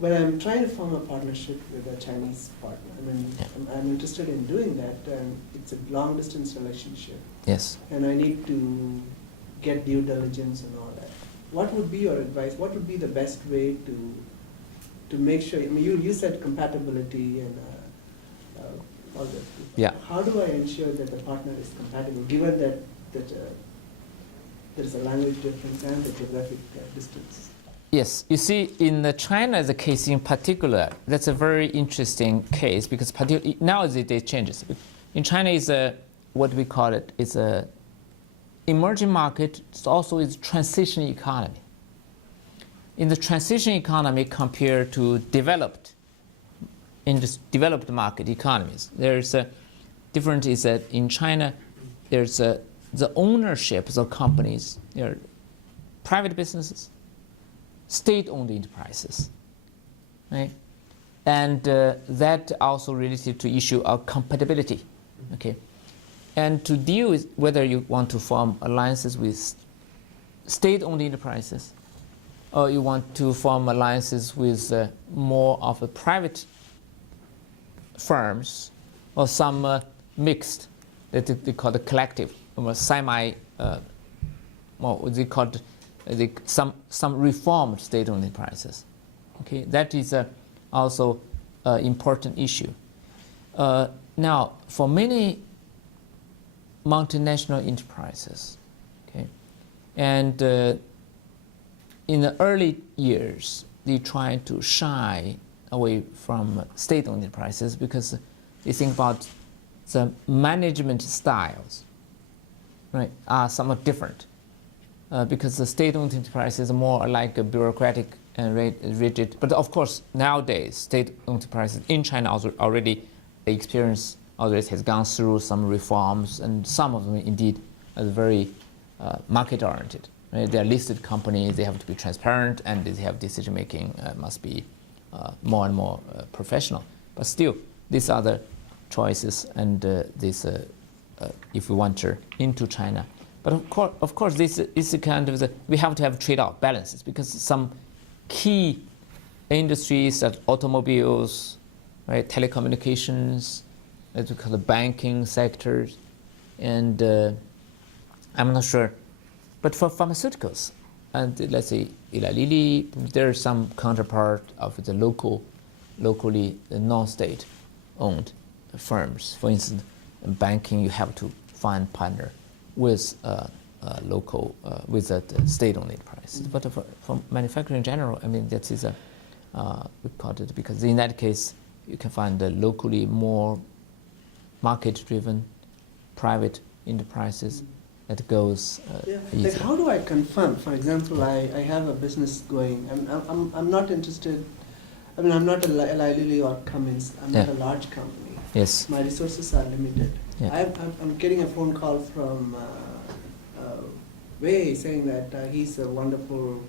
when I'm trying to form a partnership with a Chinese partner, I mean, I'm interested in doing that, and it's a long-distance relationship. Yes. And I need to get due diligence and all that. What would be your advice? What would be the best way to make sure? I mean, you said compatibility and all that. Yeah. How do I ensure that the partner is compatible, given that there is a language difference and the geographic distance? Yes, you see, in China, the case in particular, that's a very interesting case because nowadays it changes. In China, is what we call it is a emerging market. It's also is transition economy. In the transition economy, compared to developed market economies, there's a difference. Is that in China, there's the ownership of companies. They're private businesses, state-owned enterprises, right? And that also related to issue of compatibility, okay? And to deal with whether you want to form alliances with state-owned enterprises or you want to form alliances with more of a private firms or some mixed, that they call the collective, or semi, what they call some reformed state-owned enterprises. Okay, that is also an important issue. Now, for many multinational enterprises, okay, and in the early years, they try to shy away from state-owned enterprises because they think about the management styles, right, are somewhat different. Because the state-owned enterprise is more like a bureaucratic and rigid. But of course, nowadays, state-owned enterprises in China also already has gone through some reforms, and some of them indeed are very market-oriented. Right? They are listed companies, they have to be transparent, and they have decision-making must be more and more professional. But still, these are the choices, and if we venture into China. But of course, this is kind of we have to have trade-off balances because some key industries, that automobiles, right, telecommunications, as we call the banking sectors, and I'm not sure, but for pharmaceuticals, and let's say Eli Lilly, there are some counterpart of the locally non-state-owned firms. For instance, in banking, you have to find partner with local, with a state-owned enterprise. But for manufacturing in general, I mean, that is we call it, because in that case, you can find the locally more market-driven private enterprises that goes Like how do I confirm? For example, I have a business going. I'm not interested. I mean, I'm not a Eli Lilly or Cummins. I'm not a large company. Yes. My resources are limited. Yeah. I'm getting a phone call from Wei saying that he has a wonderful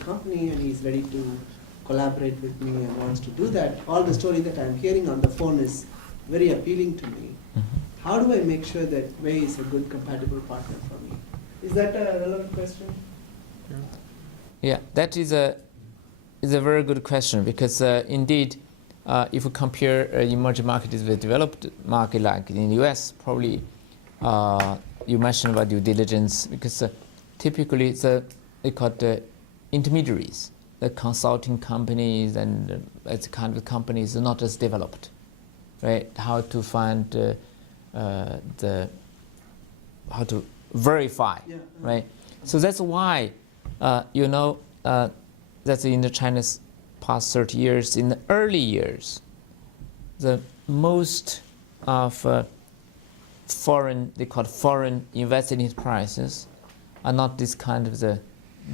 company and he's ready to collaborate with me and wants to do that. All the story that I'm hearing on the phone is very appealing to me. Mm-hmm. How do I make sure that Wei is a good compatible partner for me? Is that a relevant question? Yeah, that is a very good question because indeed, if we compare emerging markets with developed market like in the US, probably you mentioned about due diligence because typically they call it intermediaries, the consulting companies and it's kind of companies not as developed, right? How to find how to verify, right? So that's why that's in the China's past 30 years. In the early years, the most of they call foreign invested enterprises are not this kind of the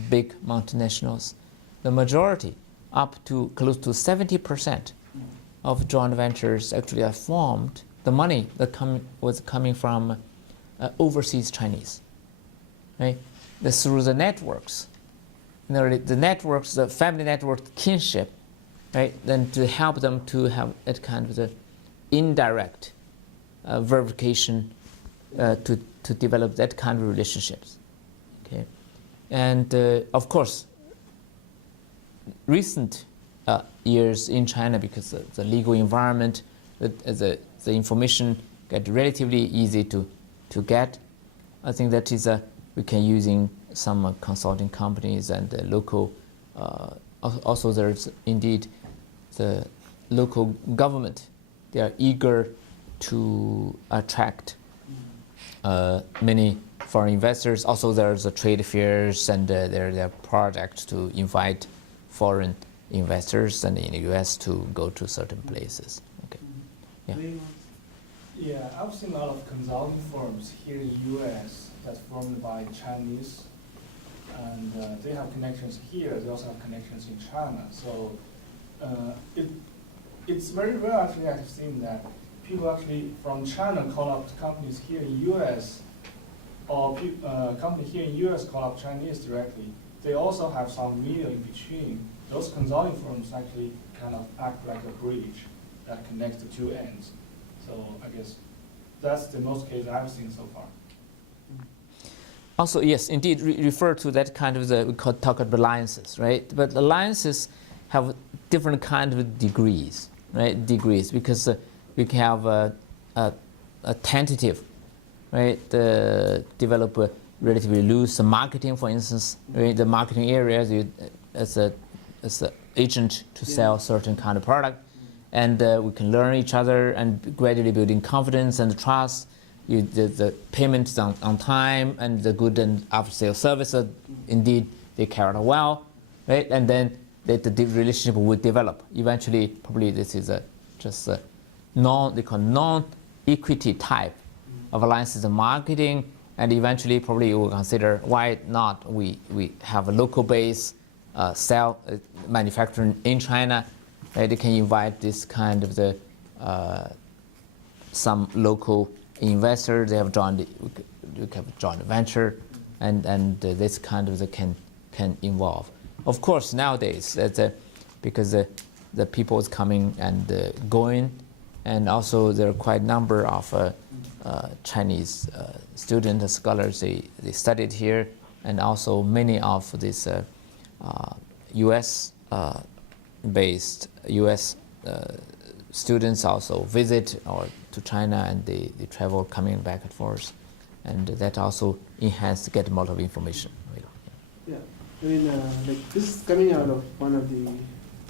big multinationals. The majority, up to close to 70% of joint ventures actually are formed. The money that was coming from overseas Chinese, right? That's through the networks. The networks, the family network kinship, right? Then to help them to have that kind of the indirect verification to develop that kind of relationships, okay? And of course, recent years in China because the legal environment, the information get relatively easy to get. I think that is we can using some consulting companies and the local. Also, there's indeed the local government. They are eager to attract many foreign investors. Also, there's trade fairs and there are projects to invite foreign investors and in the U.S. to go to certain places. Okay. Yeah. Yeah, I've seen a lot of consulting firms here in the U.S. that's formed by Chinese, and they have connections here. They also have connections in China. So it's very rare actually. I've seen that people actually from China call up companies here in U.S. or company here in U.S. call up Chinese directly. They also have some media in between. Those consulting firms actually kind of act like a bridge that connects the two ends. So I guess that's the most case I've seen so far. Also, yes, indeed, refer to that kind of we talk about alliances, right? But alliances have different kind of degrees, right? Degrees, because we can have a tentative, right? Develop a relatively loose marketing, for instance, right? The marketing areas as an agent to sell certain kind of product. And we can learn each other and gradually building confidence and trust. The payments on time and the good and after sales service, indeed they carry out well, right? And then the relationship will develop. Eventually, probably this is just a non-equity type of alliances and marketing. And eventually, probably you will consider why not we have a local base manufacturing in China. Right? They can invite this kind of some local investors. They have joined venture, and this kind of can involve. Of course, nowadays because the people is coming and going, and also there are quite a number of Chinese students and scholars. They studied here, and also many of these U.S. based U.S. Students also visit to China, and they travel coming back and forth, and that also get a lot of information. Yeah, I mean, like this is coming out of one of the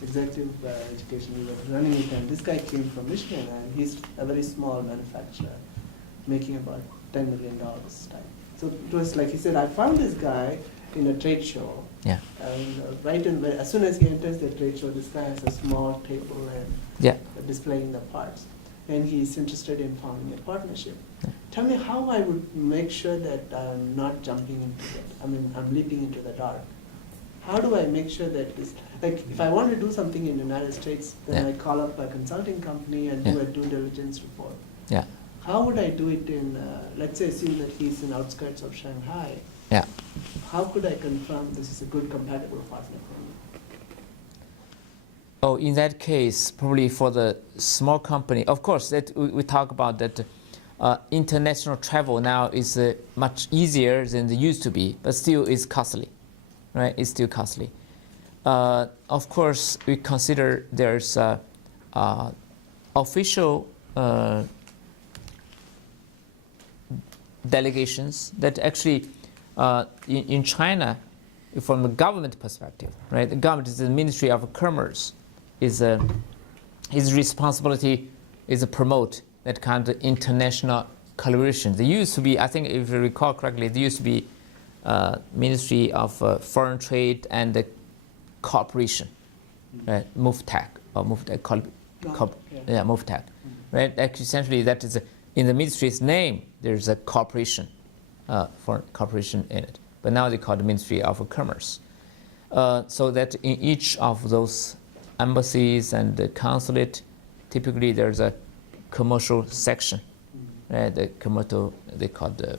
executive education we were running it, and this guy came from Michigan, and he's a very small manufacturer, making about $10 million time. So it was like he said, I found this guy in a trade show. Yeah. And as soon as he enters the trade show, this guy has a small table and displaying the parts. And he's interested in forming a partnership. Yeah. Tell me how I would make sure that I'm not jumping into that. I mean, I'm leaping into the dark. How do I make sure that this, like, if I want to do something in the United States, then I call up a consulting company and do a due diligence report. Yeah. How would I do it in, let's say, assume that he's in outskirts of Shanghai. Yeah. How could I confirm this is a good compatible partner for me? Oh, in that case, probably for the small company, of course, that we talk about that international travel now is much easier than it used to be, but still is costly, right? It's still costly. Of course, we consider there's official delegations that actually in China, from the government perspective, right? The government is the Ministry of Commerce, his responsibility is to promote that kind of international collaboration. There used to be, I think, if you recall correctly, there used to be Ministry of Foreign Trade and Cooperation, right? MOFTAC or MOFTAC, MOFTAC, right? Actually, essentially, that is in the ministry's name. There's a cooperation. For cooperation in it, but now they call it the Ministry of Commerce. So that in each of those embassies and the consulate, typically there's a commercial section, right? The commercial, they call the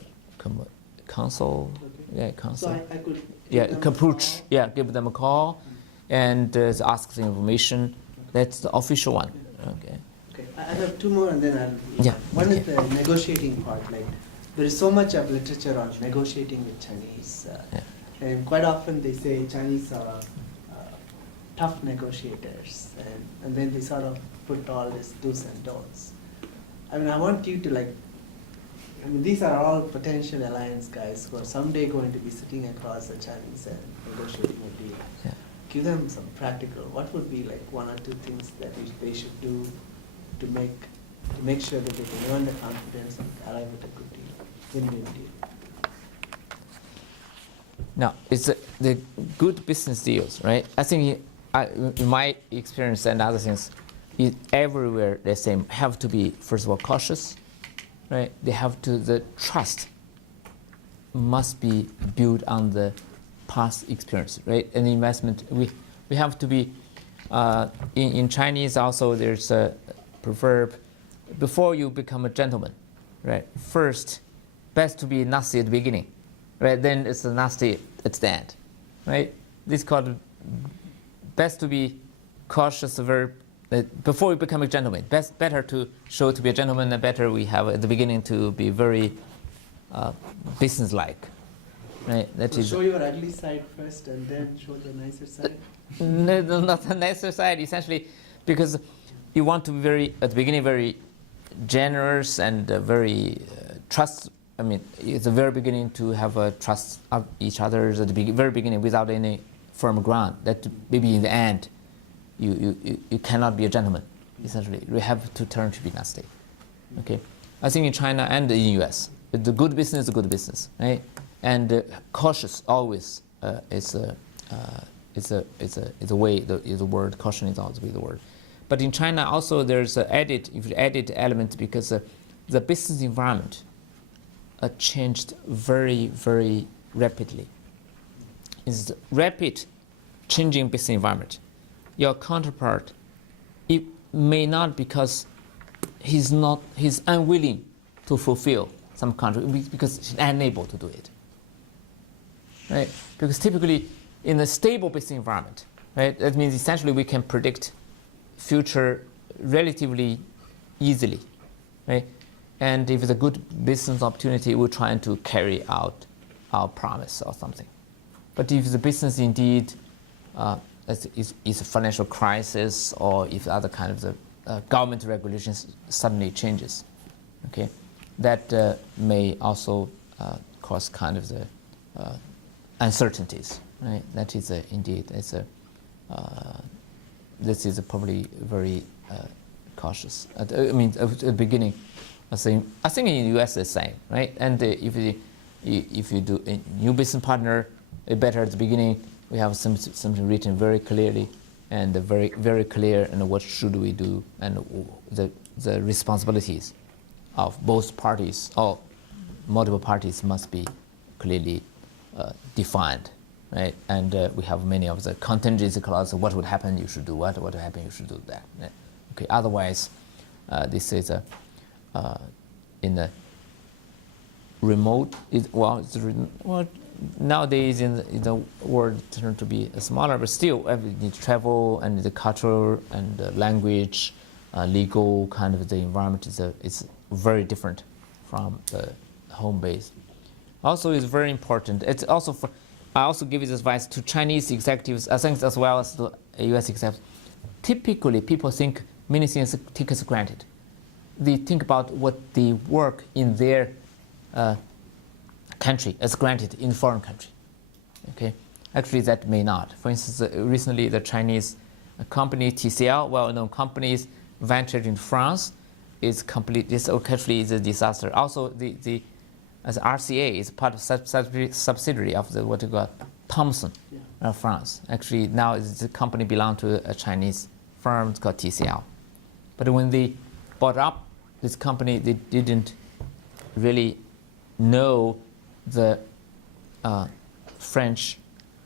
consul, consul. So I could approach, give them a call, and ask the information. That's the official one. Okay. Okay, I have two more, and then I'll. One is the negotiating part, like. There is so much of literature on negotiating with Chinese, and quite often they say Chinese are tough negotiators, and then they sort of put all these do's and don'ts. I mean, I want you to these are all potential alliance guys who are someday going to be sitting across the Chinese and negotiating a deal. Yeah. Give them some practical, what would be like one or two things that they should do to make sure that they can earn the confidence and arrive at a good deal, win-win deal. Now, it's the good business deals, right? I think in my experience and other things, everywhere the same. Have to be, first of all, cautious, right? They have to, the trust must be built on the past experience, right? And the investment, we have to be, in Chinese also there's a proverb, before you become a gentleman, right? First, best to be nasty at the beginning, right? Then it's a nasty at the end, right? This is called best to be cautious, verb, before we become a gentleman. Better to show to be a gentleman, and better we have at the beginning to be very business-like, right? That So is show your ugly side first and then show the nicer side? no, not the nicer side, essentially, because you want to be very, at the beginning, very generous and very trust. I mean, it's the very beginning to have a trust of each other at the very beginning without any firm ground. That maybe in the end, you cannot be a gentleman. Essentially, you have to turn to be nasty. Okay, I think in China and in the U.S., the good business is a good business, right? And cautious always is a way. The word caution is always the word. But in China also there's an added element because the business environment changed very, very rapidly. It's rapid changing business environment. Your counterpart, it may not because he's unwilling to fulfill some contract because he's unable to do it. Right? Because typically in a stable business environment, right, that means essentially we can predict future relatively easily, right? And if it's a good business opportunity, we're trying to carry out our promise or something. But if the business indeed is a financial crisis, or if other kind of the government regulations suddenly changes, okay, that may also cause kind of the uncertainties, right? That is indeed this is probably very cautious. At the beginning, I think in the U.S. the same, right? And if you do a new business partner, better at the beginning we have something written very clearly and very, very clear, and what should we do, and the responsibilities of both parties or multiple parties must be clearly defined, right? And we have many of the contingency clauses. What would happen? You should do what would happen? You should do that. Okay. Otherwise, this is in the remote. Nowadays in the world turned to be smaller, but still you need to travel, and the culture and the language, legal kind of the environment is very different from the home base. Also, it's very important. It's also I also give this advice to Chinese executives, I think, as well as the U.S. executives. Typically, people think many things taken for granted. They think about what they work in their country as granted in foreign country. Okay, actually that may not. For instance, recently the Chinese company TCL, well-known companies, ventured in France. Is complete. This actually is a disaster. Also, as RCA is part of subsidiary of the what you call Thomson, France. Actually, now the company belongs to a Chinese firm. It's called TCL. But when they bought up this company, they didn't really know the French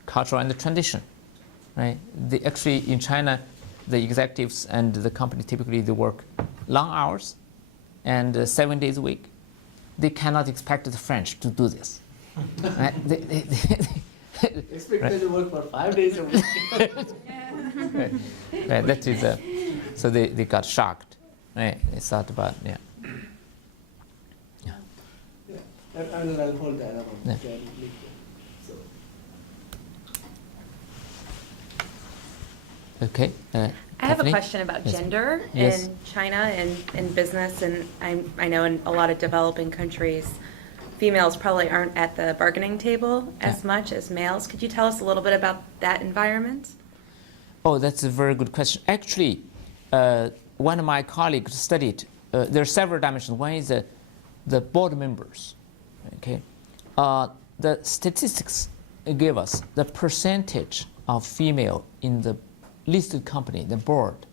culture and the tradition, right? They actually, in China, the executives and the company typically they work long hours and 7 days a week. They cannot expect the French to do this. Right? Expect them to work for 5 days a week. Right. That is so they got shocked. Right? They thought about I'll hold that up. Yeah. So. Okay. I have a Daphne? question about Yes. gender Yes. in China and in business, and I know in a lot of developing countries, females probably aren't at the bargaining table as Yeah. much as males. Could you tell us a little bit about that environment? Oh, that's a very good question. Actually, one of my colleagues studied, there are several dimensions. One is the board members. Okay, the statistics give us the percentage of female in the listed company, the board,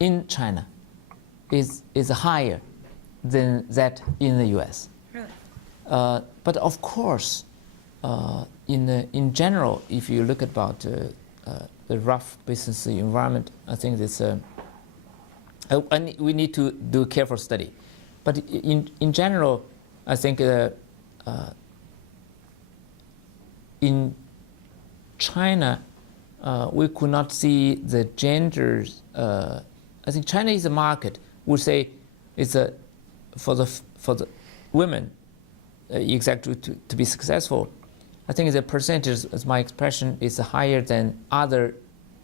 in China, is higher than that in the U.S. Really? But of course, in general, if you look about the rough business environment, I think this we need to do a careful study. But in general, I think in China, we could not see the genders. I think China is a market. We say it's for the women exactly to be successful. I think the percentage, as my expression, is higher than other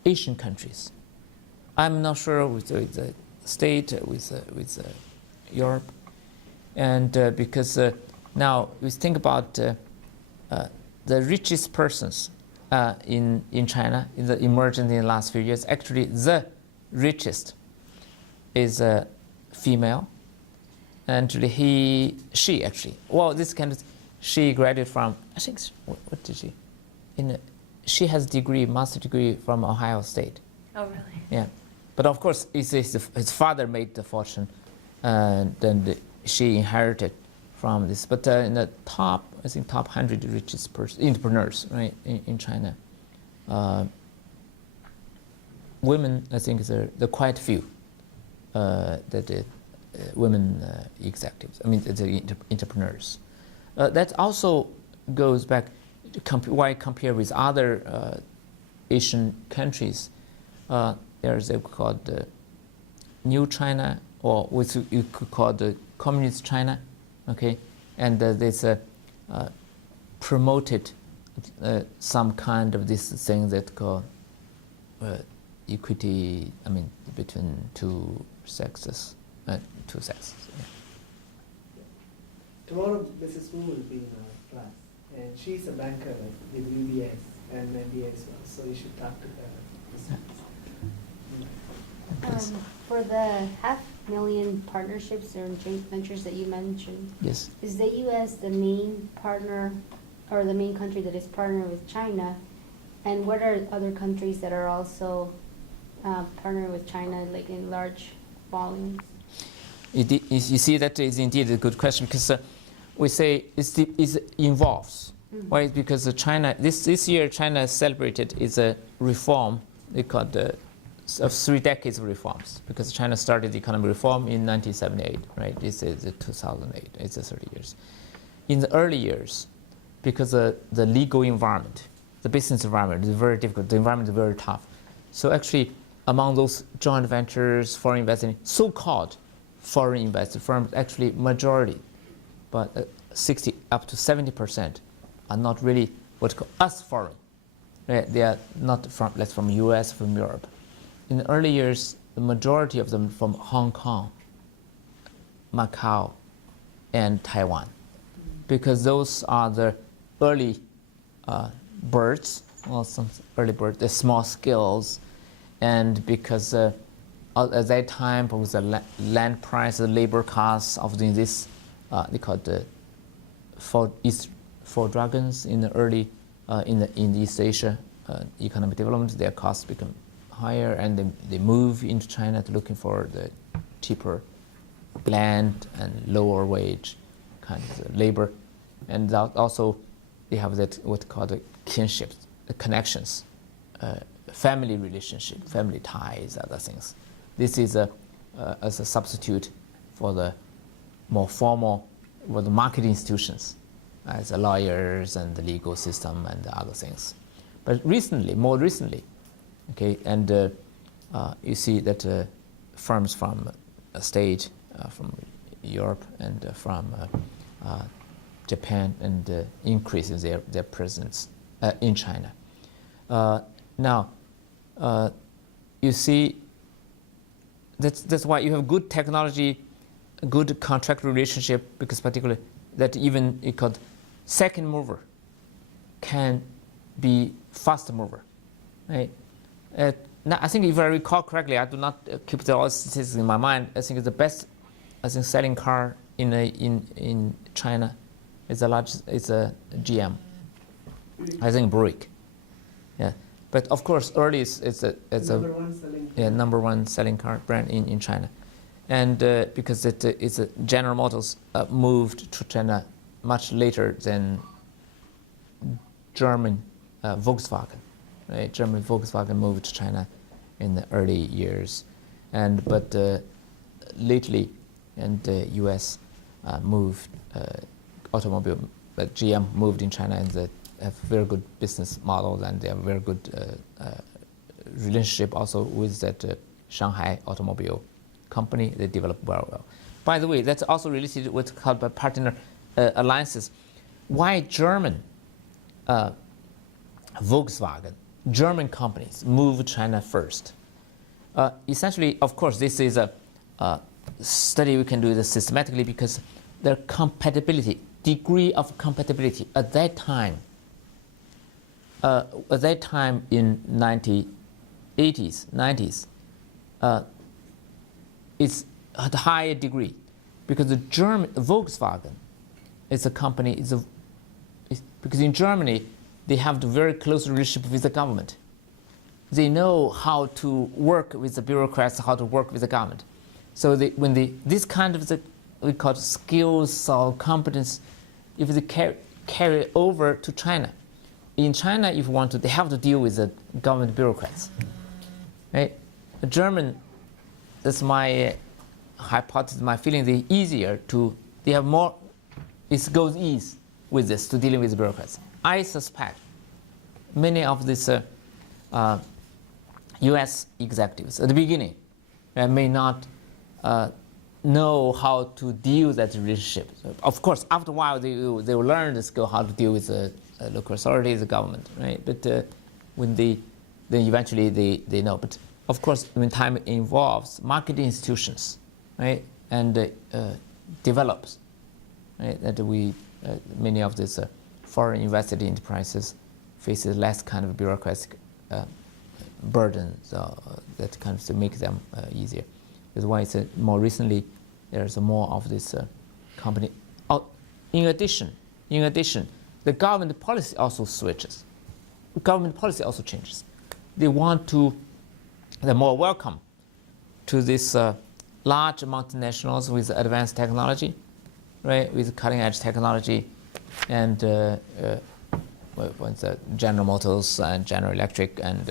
Asian countries. I'm not sure with the state, with Europe, and because now we think about the richest persons in China, in the emergent in the last few years. Actually, the richest is a female, and she actually. Well, this kind of. She graduated from, I think, what did she? She has a degree, master degree from Ohio State. Oh, really? Yeah, but of course, his father made the fortune, and then she inherited from this. But in the top, I think, top 100 richest entrepreneurs, right, in China, women, I think, there quite few women executives. I mean, the entrepreneurs. That also goes back, why compare with other Asian countries. There's a called New China, or what you could call the Communist China, okay? And this promoted some kind of this thing that called equity, I mean, between two sexes. Yeah. Tomorrow, Mrs. Wu will be in our class, and she's a banker with UBS and MBA as well, so you should talk to her. For the 500,000 partnerships or joint ventures that you mentioned, Yes. is the U.S. the main partner or the main country that is partnering with China? And what are other countries that are also partnering with China, like in large volumes? You see, that is indeed a good question, because we say it involves. Mm-hmm. Why? Because China, this year, China celebrated its a reform, they call it of 3 decades of reforms, because China started the economic reform in 1978, right? This is 2008, it's 30 years. In the early years, because the legal environment, the business environment is very difficult, the environment is very tough. So actually, among those joint ventures, foreign investment, so-called foreign investor firms, actually majority, but 60 up to 70% are not really what call us foreign. Right? They are not from US, from Europe. In the early years, the majority of them from Hong Kong, Macau, and Taiwan, because those are the early birds, well, some early birds, the small scales, and because at that time, with the land price, the labor costs of doing this, they call it the four dragons in the early in East Asia economic development. Their costs become higher, and they move into China to looking for the cheaper land and lower wage kind of labor, and also they have that what called the kinship, the connections, family relationship, family ties, other things. This is as a substitute for the more formal, for the market institutions, as the lawyers and the legal system and the other things. But recently, more recently, okay, and you see that firms from state, from Europe and from Japan, and increasing their presence in China. Now, you see, that's why you have good technology, good contract relationship, because particularly that even it called second mover can be fast mover, right? Now, I think if I recall correctly, I do not keep the all statistics in my mind. I think the best, selling car in China is a GM. I think Buick. Yeah, but of course, early it's a number one selling car brand in China, and because it's a General Motors moved to China much later than German Volkswagen, right? German Volkswagen moved to China in the early years, but lately, and U.S. Moved automobile, but GM moved in China, and they have very good business model, and they have very good relationship also with that Shanghai automobile company. They develop very well. By the way, that's also related with what's called partner alliances. Why German Volkswagen, German companies move China first? Essentially, of course, this is a study we can do this systematically, because their degree of compatibility at that time in 1980s, 90s, it's at a higher degree, because the German Volkswagen is a company, because in Germany they have the very close relationship with the government. They know how to work with the bureaucrats, how to work with the government. So this kind of we call skills or competence, if they carry over to China. In China, if you want to, they have to deal with the government bureaucrats, right? The German, that's my hypothesis, my feeling, they have more, it goes easy with this, to dealing with the bureaucrats. I suspect many of these U.S. executives at the beginning may not know how to deal with that relationship. So of course, after a while, they will learn the skill how to deal with the local authorities, the government, right? But when then eventually they know. But of course, when time involves market institutions, right, and develops, right, that many of these foreign invested enterprises faces less kind of bureaucratic burden, so that kind of to make them easier. That's why it's more recently there's more of this company. In addition, the government policy also switches. Government policy also changes. They're more welcome to this large multinationals with advanced technology, right? With cutting edge technology, and General Motors and General Electric and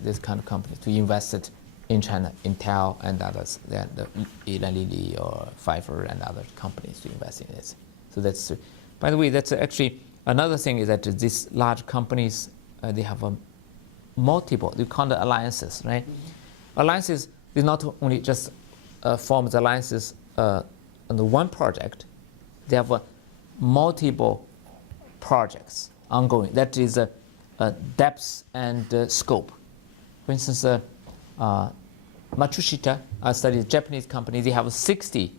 this kind of companies to invest it in China, Intel and others, the Eli Lilly or Pfeiffer and other companies to invest in this. So that's, by the way, that's actually another thing is that these large companies, they have a multiple, they call it alliances, right? Mm-hmm. Alliances, they not only just form the alliances on the one project, they have multiple projects ongoing. That is depth and scope. For instance, Matsushita, I studied Japanese company, they have 60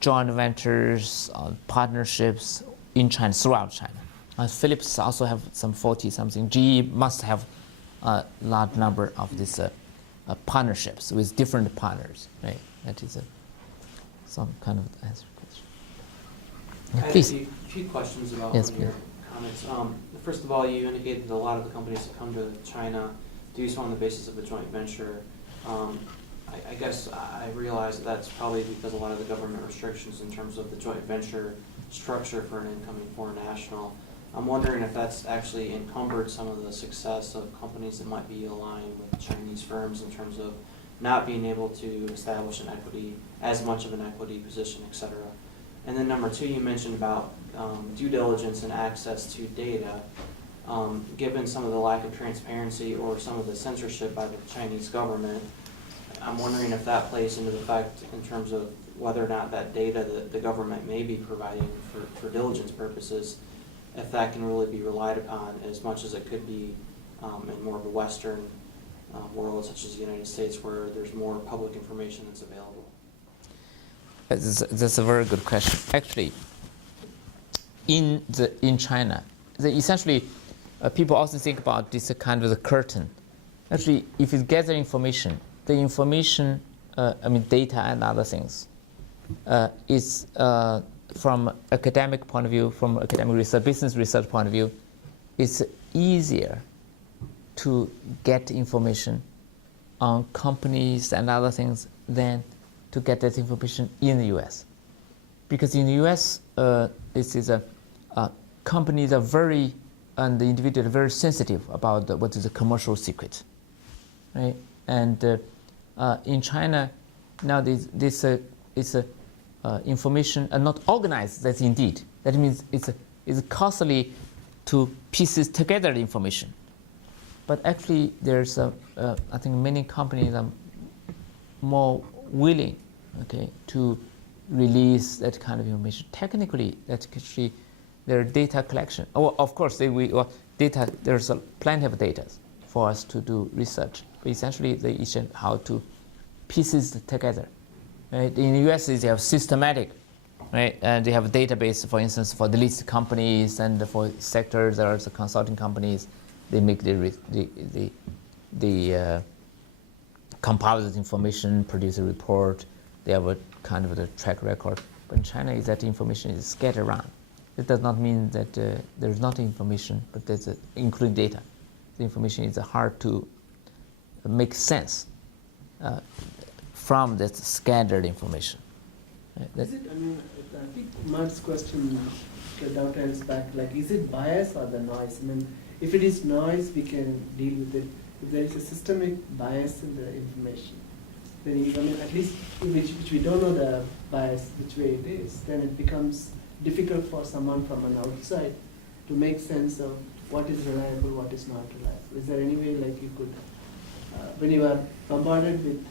joint ventures, partnerships in China, throughout China. Philips also have some 40-something. GE must have a large number of these partnerships with different partners, right? That is some kind of answer question. Yeah, please. I have a few questions about yes, one of your comments. First of all, you indicated that a lot of the companies that come to China do so on the basis of a joint venture. I guess I realize that that's probably because a lot of the government restrictions in terms of the joint venture structure for an incoming foreign national. I'm wondering if that's actually encumbered some of the success of companies that might be aligned with Chinese firms in terms of not being able to establish as much of an equity position, et cetera. And then number two, you mentioned about due diligence and access to data. Given some of the lack of transparency or some of the censorship by the Chinese government, I'm wondering if that plays into the fact in terms of whether or not that data that the government may be providing for diligence purposes, if that can really be relied upon as much as it could be in more of a Western world, such as the United States, where there's more public information that's available? That's a very good question. Actually, in China, essentially, people also think about this kind of the curtain. Actually, if you gather information, the information, data and other things, is from academic point of view, from academic research, business research point of view, it's easier to get information on companies and other things than to get that information in the U.S. Because in the U.S., companies are very, and the individuals are very sensitive about what is a commercial secret, right? And in China, now this information are not organized. That's indeed. That means it's costly to pieces together the information. But actually, there's I think many companies are more willing, okay, to release that kind of information. Technically, that's actually their data collection. Oh, of course, data. There's plenty of data for us to do research. But essentially, they each how to pieces together. Right? In the U.S., they have systematic, right? And they have a database, for instance, for the listed companies and for sectors. There are the consulting companies. They make the compile that information, produce a report. They have a kind of a track record. But in China, that information is scattered around. It does not mean that there is not information, but there's including data. The information is hard to make sense from that scattered information. Is it, I think Mark's question dovetails back, like, is it bias or the noise? If it is noise, we can deal with it. If there is a systemic bias in the information, then even at least which we don't know the bias, which way it is, then it becomes difficult for someone from an outside to make sense of what is reliable, what is not reliable. Is there any way, like, you could, when you are bombarded with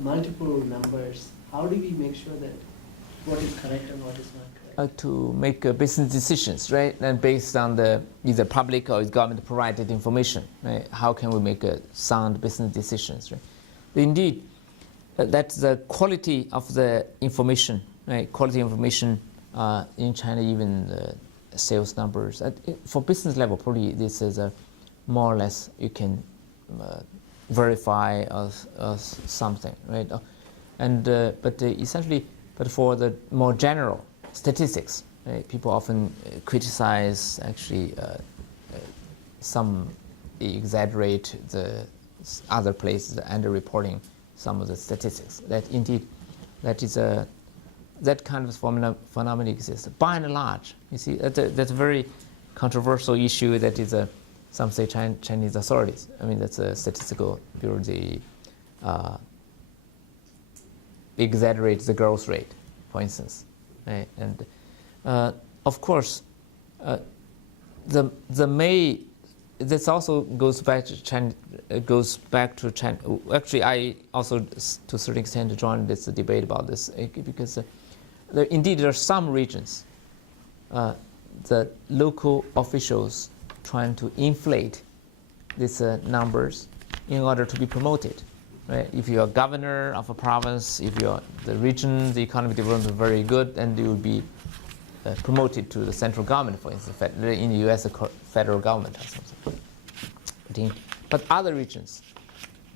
multiple numbers, how do we make sure that what is correct and what is not correct? To make business decisions, right? And based on the either public or government provided information, right? How can we make sound business decisions, right? Indeed, that's the quality of the information, right? Quality information in China, even the sales numbers. For business level, probably this is more or less you can verify as something, right? And essentially, but for the more general statistics, right? People often criticize actually some exaggerate the other places underreporting some of the statistics. That indeed, that is that kind of phenomenon exists. By and large, you see, that's a very controversial issue. That is some say Chinese authorities. That's a statistical bureau. They exaggerate the growth rate, for instance. Right? And of course, this also goes back to China. Actually, I also, to a certain extent, joined this debate about this because indeed there are some regions, the local officials trying to inflate these numbers in order to be promoted. Right? If you're a governor of a province, if you're the region, the economic development is very good, and you will be promoted to the central government, for instance, in the U.S., the federal government or something. But other regions,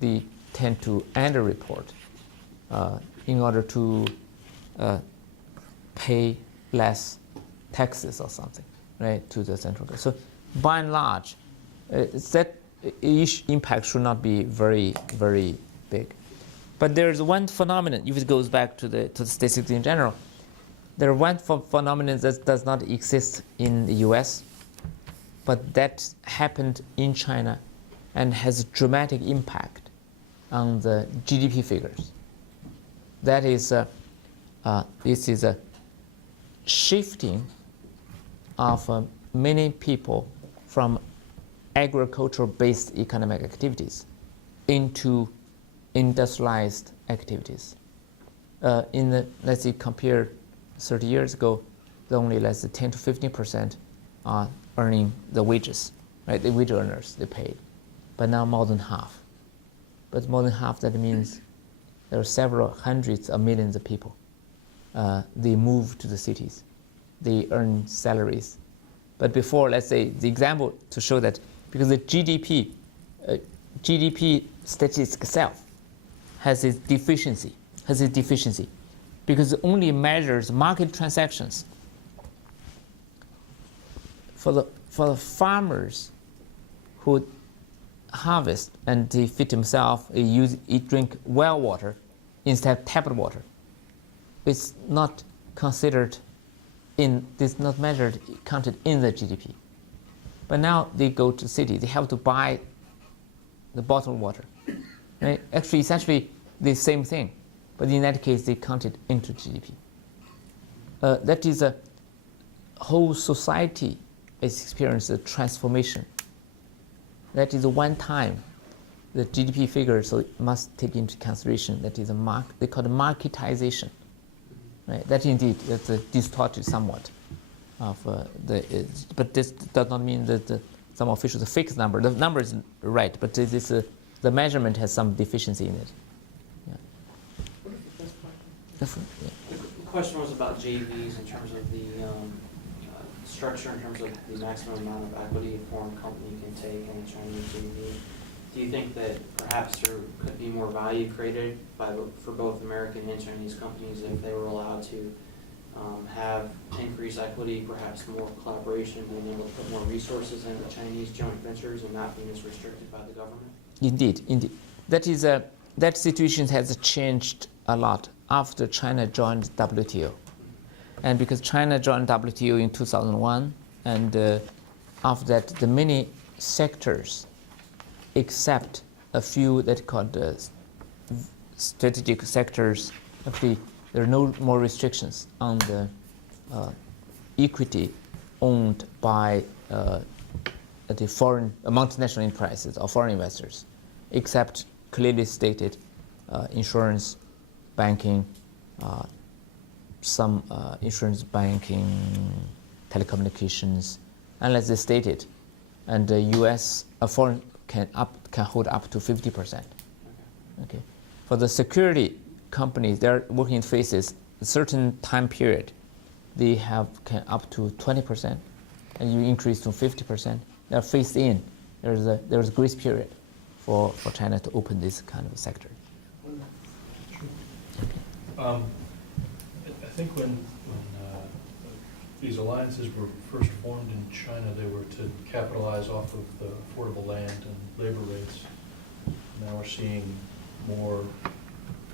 they tend to underreport in order to pay less taxes or something, right, to the central government. So, by and large, that impact should not be very, very big. But there's one phenomenon, if it goes back to the statistics in general, there's one phenomenon that does not exist in the US, but that happened in China and has a dramatic impact on the GDP figures. That is, this is a shifting of many people from agricultural-based economic activities into industrialized activities. Let's say, compare 30 years ago, only less than 10 to 15% are earning the wages, right? The wage earners, they paid. But now more than half. but more than half that means there are several hundreds of millions of people. They move to the cities. They earn salaries. But before, let's say, the example to show that, because the GDP statistics itself has its deficiency, because it only measures market transactions. For the farmers who harvest and they feed themselves, they drink well water instead of tap water. It's not considered it's not measured, counted in the GDP. But now they go to the city, they have to buy the bottled water. Right? Actually, essentially the same thing, but in that case they count it into GDP. That is a whole society has experienced a transformation. That is one time the GDP figure, so it must take into consideration that is they call it marketization. Right? That indeed that's distorted somewhat of but this does not mean that some officials fix number. The number is right, but the measurement has some deficiency in it. Yeah. The question was about JVs in terms of the structure, in terms of the maximum amount of equity a foreign company can take in a Chinese JV. Do you think that perhaps there could be more value created for both American and Chinese companies if they were allowed to have increased equity, perhaps more collaboration, being able to put more resources into Chinese joint ventures and not being as restricted by the government? Indeed. That situation has changed a lot after China joined WTO. And because China joined WTO in 2001, and after that, the many sectors, except a few that called strategic sectors, actually there are no more restrictions on the equity owned by the foreign multinational enterprises or foreign investors, except clearly stated insurance, banking, some insurance, banking, telecommunications, unless they stated, and the U.S. foreign can hold up to 50%. Okay, for the security companies, they're working in phases. A certain time period, they can up to 20%, and you increase to 50%. They're phased in. There's a grace period for China to open this kind of sector. I think when these alliances were first formed in China, they were to capitalize off of the affordable land and labor rates. Now we're seeing more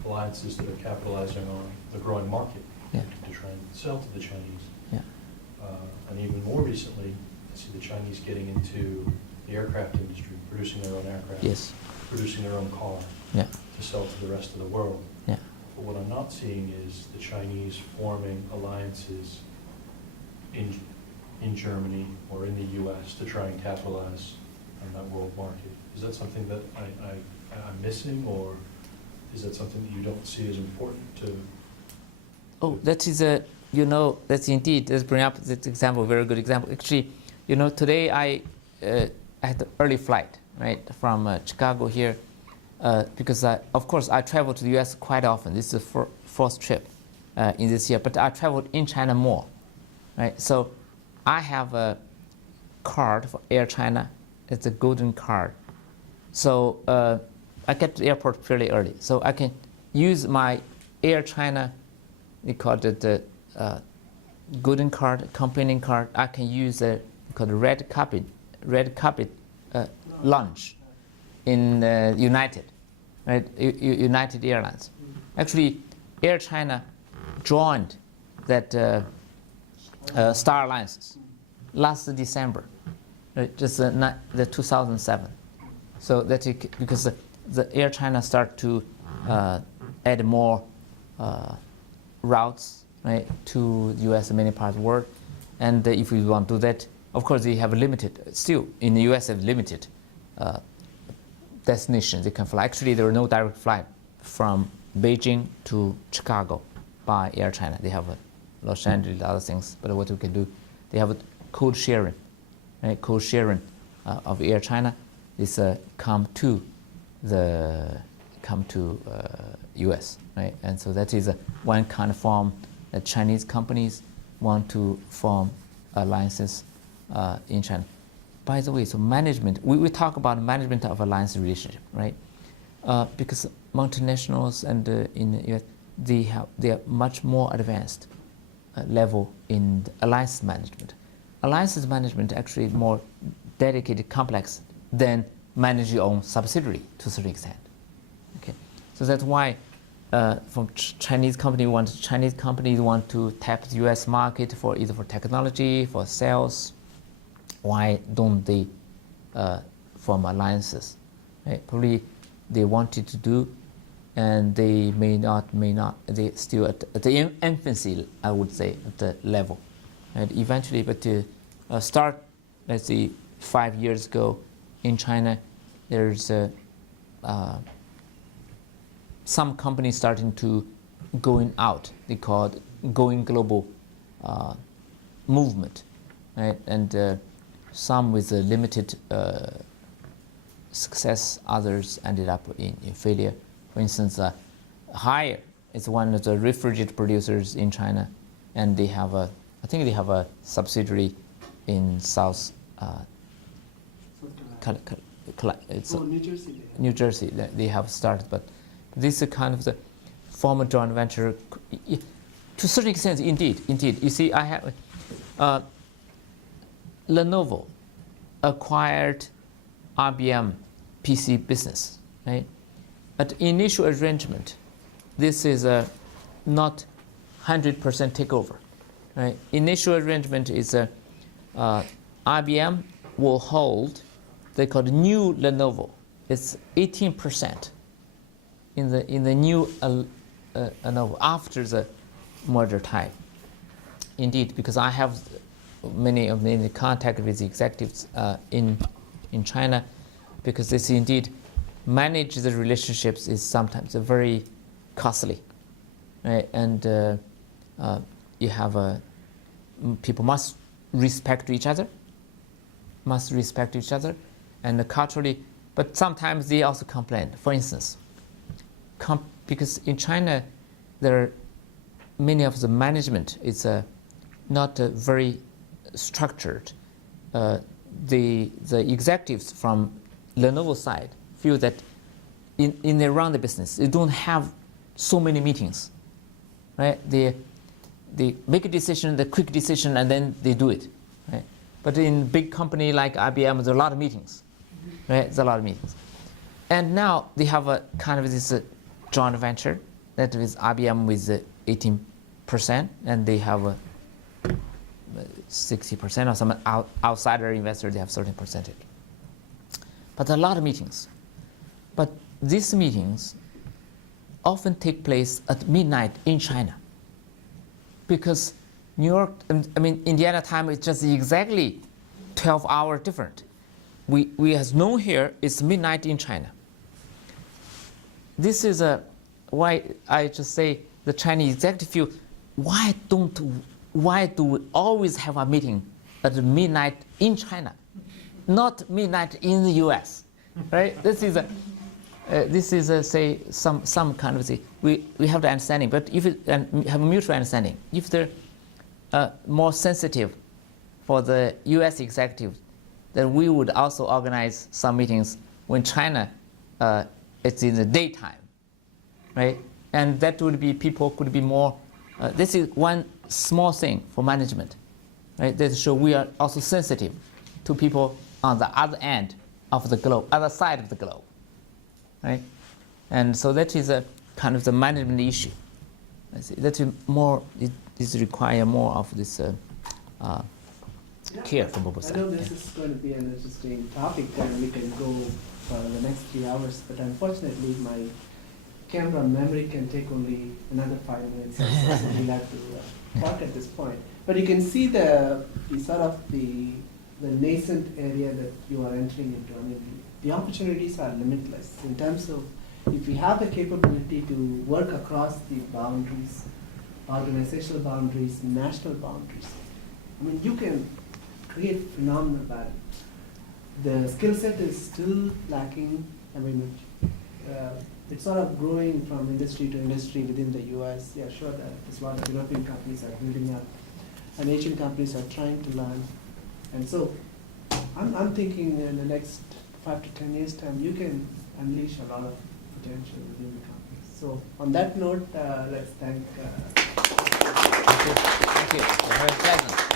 alliances that are capitalizing on the growing market to try and sell to the Chinese. Yeah. And even more recently, I see the Chinese getting into the aircraft industry, producing their own aircraft, Yes. producing their own car Yeah. to sell to the rest of the world. Yeah. But what I'm not seeing is the Chinese forming alliances in Germany or in the U.S. to try and capitalize on that world market. Is that something that I'm missing, or is that something that you don't see as important to? Oh, that is that's indeed, let's bring up this example, very good example. Actually, today I had an early flight, right, from Chicago here, because of course I travel to the U.S. quite often. This is the fourth trip in this year, but I traveled in China more, right? So I have a card for Air China. It's a golden card. So I get to the airport fairly early, so I can use my Air China, we call it the golden card, companion card. I can use the red carpet lounge in United, right? United Airlines. Actually, Air China joined that Star Alliances last December, right? Just the 2007. So that because the Air China start to add more routes, right, to the U.S. and many parts of the world, and if we want to do that, of course they have limited. Still, in the U.S. have limited destinations they can fly. Actually, there are no direct flight from Beijing to Chicago by Air China. They have Los Angeles, other things. But what we can do, they have a code sharing, right? Code sharing of Air China. This come to the come to U.S., right? And so that is one kind of form that Chinese companies want to form alliances in China. By the way, so management, we talk about management of alliance relationship, right? Because multinationals and in the US, they are much more advanced level in alliance management. Alliances management actually is more dedicated, complex than manage your own subsidiary to a certain extent. Okay, so that's why from Chinese companies want to tap the U.S. market for either for technology, for sales. Why don't they form alliances? Right? Probably they wanted to do, and they may not. They still at the infancy, I would say, at the level. And eventually, but to start, let's say 5 years ago, in China, there's some companies starting to going out. They call it going global movement, right? And some with a limited success, others ended up in failure. For instance, Haier is one of the refrigerator producers in China, and they have I think they have a subsidiary in South. New Jersey. New Jersey, they have started, but this is kind of the former joint venture. To a certain extent, indeed. You see, I have Lenovo acquired IBM PC business, right? At initial arrangement, this is not 100% takeover, right? Initial arrangement is IBM will hold, they call it new Lenovo. It's 18% in the new Lenovo after the merger time. Indeed, because I have many of the contact with the executives in China, because this indeed manage the relationships is sometimes very costly, right? And you have people must respect each other, and culturally, but sometimes they also complain. For instance, because in China, there are many of the management is not very structured. The executives from Lenovo side feel that in they run the business, they don't have so many meetings, right? They make a decision, the quick decision, and then they do it, right? But in big company like IBM, there's a lot of meetings, right? There's a lot of meetings. And now they have a kind of this joint venture that is IBM with 18%, and they have 60%, or some outsider investor, they have certain percentage. But a lot of meetings. But these meetings often take place at midnight in China, because New York, Indiana time is just exactly 12 hours different. We has known here it's midnight in China. This is why I just say the Chinese executive feel, why do we always have a meeting at midnight in China, not midnight in the U.S., right? This is say some kind of thing. We have the understanding, but if it, and have a mutual understanding, if they're more sensitive for the U.S. executives, then we would also organize some meetings when China it's in the daytime, right? And that would be, people could be more. This is one small thing for management, right? That show we are also sensitive to people on the other end of the globe, other side of the globe, right? And so that is a kind of the management issue. That is more. It is require more of this care from both sides. I know this is going to be an interesting topic, and we can go for the next 3 hours. But unfortunately, my camera memory can take only another 5 minutes, so we'll have to talk at this point. But you can see the sort of the nascent area that you are entering into. I mean, the opportunities are limitless in terms of if we have the capability to work across the boundaries, organizational boundaries, national boundaries. I mean, you can create phenomenal value. The skill set is still lacking. I mean, it's sort of growing from industry to industry within the US. Yeah, sure, there's a lot of European companies are building up, and Asian companies are trying to learn. And so I'm thinking in the next 5 to 10 years' time, you can unleash a lot of potential within the companies. So on that note, let's thank. Thank you. Very pleasant.